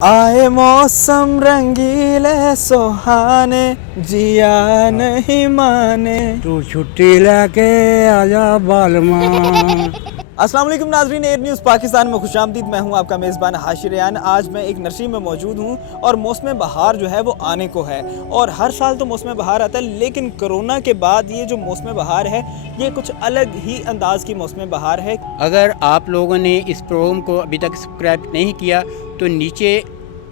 आए मौसम रंगीले सुहाने जिया नहीं माने तू छुट्टी लेके आजा बालमा। अस्सलाम वालेकुम नाज़रीन, एयर न्यूज़ पाकिस्तान में खुशामदीद। मैं हूं आपका मेज़बान हाशिर रेयान। आज मैं एक नर्सरी में मौजूद हूं और मौसम बहार जो है वो आने को है और हर साल तो मौसम बहार आता है, लेकिन कोरोना के बाद ये जो मौसम बहार है ये कुछ अलग ही अंदाज़ की मौसम बहार है। अगर आप लोगों ने इस प्रोग्राम को अभी तक सब्सक्राइब नहीं किया तो नीचे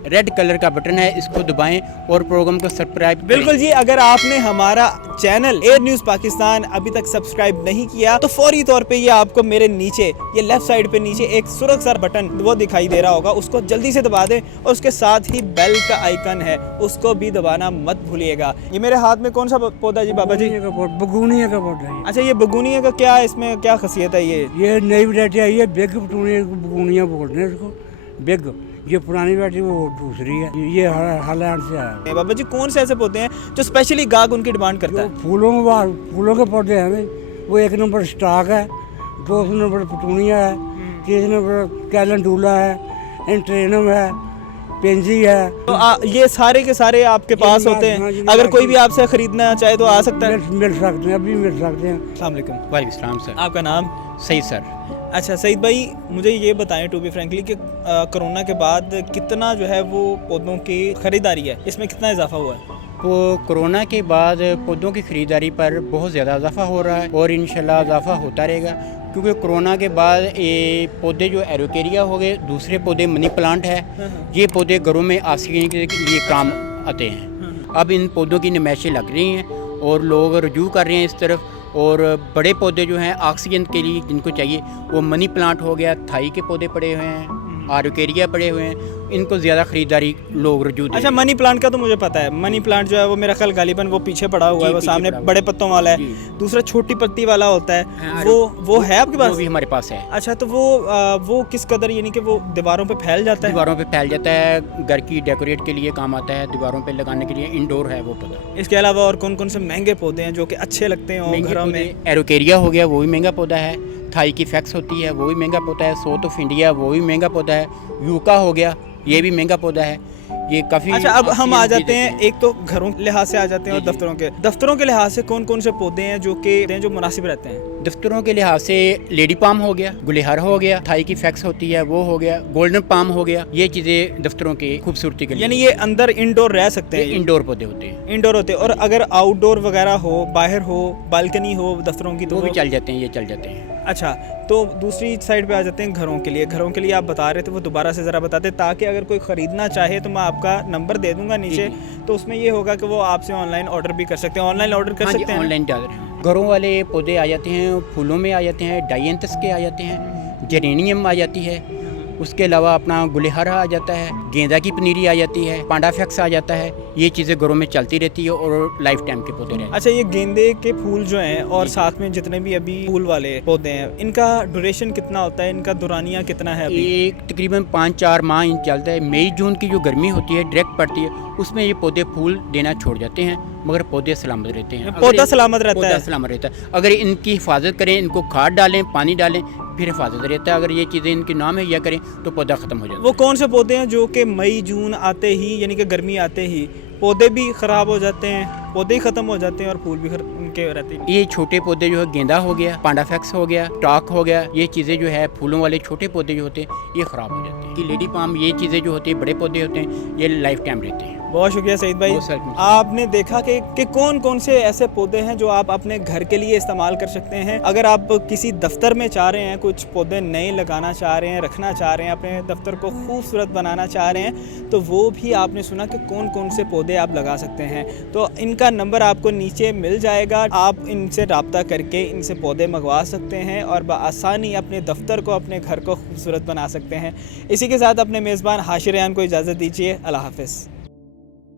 रेड कलर का बटन है, इसको दबाएं और प्रोग्राम को सब्सक्राइब करें। बिल्कुल जी, अगर आपने हमारा चैनल एयर न्यूज़ पाकिस्तान अभी तक सब्सक्राइब नहीं किया तो फौरी तौर पे ये आपको मेरे नीचे ये लेफ्ट साइड पे नीचे एक सुरख बटन वो दिखाई दे रहा होगा, उसको जल्दी से दबा दें और उसके साथ ही बेल का आइकन है उसको भी दबाना मत भूलिएगा। ये मेरे हाथ में कौन सा पौधा जी बाबा जी? बगुनिया का पौधा है। अच्छा, ये बगुनिया का क्या, इसमें क्या खासियत है? ये नई वैरायटी आई है, बिग बगुनिया बोलते हैं इसको, बिग। ये पुरानी वैरायटी वो दूसरी है, ये हालैंड से आया है। बाबा जी कौन से ऐसे पौधे हैं जो स्पेशली गाहक उनकी डिमांड करता है? फूलों के पौधे हैं वो। एक नंबर स्टाक है, दूसरे नंबर पटूनिया है, तीसरे नंबर कैलेंडुला है, एंट्रेनम है, पेंजी है। तो ये सारे के सारे आपके पास होते हैं? अगर कोई भी आपसे खरीदना चाहे तो आ सकता है? मिल सकते हैं, अभी मिल सकते हैं। अस्सलाम वालेकुम। वालेकुम सलाम सर। आपका नाम? सही सर। अच्छा सईद भाई, मुझे ये बताएं टू बी फ्रैंकली कि कोरोना के बाद कितना जो है वो पौधों की ख़रीदारी है, इसमें कितना इजाफा हुआ है? तो कोरोना के बाद पौधों की ख़रीदारी पर बहुत ज़्यादा इजाफा हो रहा है और इंशाल्लाह इजाफा होता रहेगा, क्योंकि कोरोना के बाद ये पौधे जो एरोकेरिया हो गए, दूसरे पौधे मनी प्लांट है, ये पौधे घरों में आसीन के लिए काम आते हैं। अब इन पौधों की नुमाइशें लग रही हैं और लोग रुजू कर रहे हैं इस तरफ। और बड़े पौधे जो हैं ऑक्सीजन के लिए जिनको चाहिए, वो मनी प्लांट हो गया, थाई के पौधे पड़े हुए हैं, आरोकेरिया पड़े हुए हैं, इनको ज़्यादा ख़रीदारी लोग रजू दे। अच्छा, मनी प्लांट का तो मुझे पता है। मनी प्लांट जो है वो मेरा ख्याल गालिबन वो पीछे पड़ा हुआ है, वो सामने बड़े पत्तों वाला है, दूसरा छोटी पत्ती वाला होता है, वो है आपके पास? वो भी हमारे पास है। अच्छा, तो वो किस कदर, यानी कि वो दीवारों पे फैल जाता है? दीवारों पे फैल जाता है, घर की डेकोरेट के लिए काम आता है, दीवारों पे लगाने के लिए इंडोर है वो पौधा। इसके अलावा और कौन कौन से महंगे पौधे हैं जो कि अच्छे लगते हैं घरों में? एरोकेरिया हो गया, वो भी महंगा पौधा है। थाई की फैक्स होती है, वो भी महंगा पौधा है। साउथ ऑफ इंडिया, वो भी महंगा पौधा है। यूका हो गया, ये भी महंगा पौधा है। ये काफ़ी। अच्छा, अब हम आ जाते हैं, एक तो घरों के लिहाज से आ जाते हैं और दफ्तरों के लिहाज से कौन कौन से पौधे हैं जो मुनासिब रहते हैं? दफ्तरों के लिहाज से लेडी पाम हो गया, गुलेहर हो गया, थाई की फैक्स होती है वो हो गया, गोल्डन पाम हो गया। ये चीज़ें दफ्तरों की खूबसूरती के लिए, यानी ये अंदर इंडोर रह सकते हैं? इंडोर पौधे होते हैं। इंडोर होते हैं। और अगर आउटडोर वगैरह हो, बाहर हो, बालकनी हो दफ्तरों की, तो वो भी चल जाते हैं, ये चल जाते हैं। अच्छा, तो दूसरी साइड पे आ जाते हैं घरों के लिए आप बता रहे थे, वो दोबारा से ज़रा बताते, ताकि अगर कोई ख़रीदना चाहे तो मैं आपका नंबर दे दूंगा नीचे, तो उसमें ये होगा कि वो आपसे ऑनलाइन ऑर्डर भी कर सकते हैं। ऑनलाइन ऑर्डर कर सकते हैं? ऑनलाइन डाल रहे हैं। घरों वाले पौधे आ जाते हैं, फूलों में आ जाते हैं, डायंथस के आ जाते हैं, जेरेनियम आ जाती है, उसके अलावा अपना गुलेहरा आ जाता है, गेंदा की पनीरी आ जाती है, पांडा फैक्स आ जाता है। ये चीज़ें घरों में चलती रहती है और लाइफ टाइम के पौधे रहते हैं। अच्छा, ये गेंदे के फूल जो हैं और साथ में जितने भी अभी फूल वाले पौधे हैं, इनका ड्यूरेशन कितना होता है, इनका दुरानिया कितना है अभी? एक तकरीबन 5-4 माह चलता है। मई जून की जो गर्मी होती है डायरेक्ट पड़ती है, उसमें ये पौधे फूल देना छोड़ जाते हैं, मगर पौधे सलामत रहते हैं। पौधा सलामत रहता है? सलामत रहता है। अगर इनकी हिफाजत करें, इनको खाद डालें, पानी डालें, फिर हिफाजत रहता है। अगर ये चीज़ें इनके नाम है या करें तो पौधा ख़त्म हो जाता है। वो कौन से पौधे हैं जो कि मई जून आते ही, यानी कि गर्मी आते ही पौधे भी ख़राब हो जाते हैं, पौधे ही ख़त्म हो जाते हैं और फूल भी उनके रहते हैं? ये छोटे पौधे जो है, गेंदा हो गया, पांडा फैक्स हो गया, स्टॉक हो गया, ये चीज़ें जो है फूलों वाले छोटे पौधे जो होते हैं ये ख़राब हो जाते हैं। कि लेडी पाम, ये चीज़ें जो होती है, बड़े पौधे होते हैं, ये लाइफ टाइम रहते हैं। बहुत शुक्रिया सईद भाई। आपने देखा कि कौन कौन से ऐसे पौधे हैं जो आप अपने घर के लिए इस्तेमाल कर सकते हैं। अगर आप किसी दफ्तर में चाह रहे हैं, कुछ पौधे नए लगाना चाह रहे हैं, रखना चाह रहे हैं, अपने दफ्तर को खूबसूरत बनाना चाह रहे हैं, तो वो भी आपने सुना कि कौन कौन से पौधे आप लगा सकते हैं। तो इनका नंबर आपको नीचे मिल जाएगा, आप इनसे रब्ता करके इनसे पौधे मंगवा सकते हैं और बआसानी अपने दफ्तर को, अपने घर को खूबसूरत बना सकते हैं। इसी के साथ अपने मेज़बान हाशिर रेयान को इजाज़त दीजिए। अल्लाह हाफ़िज़।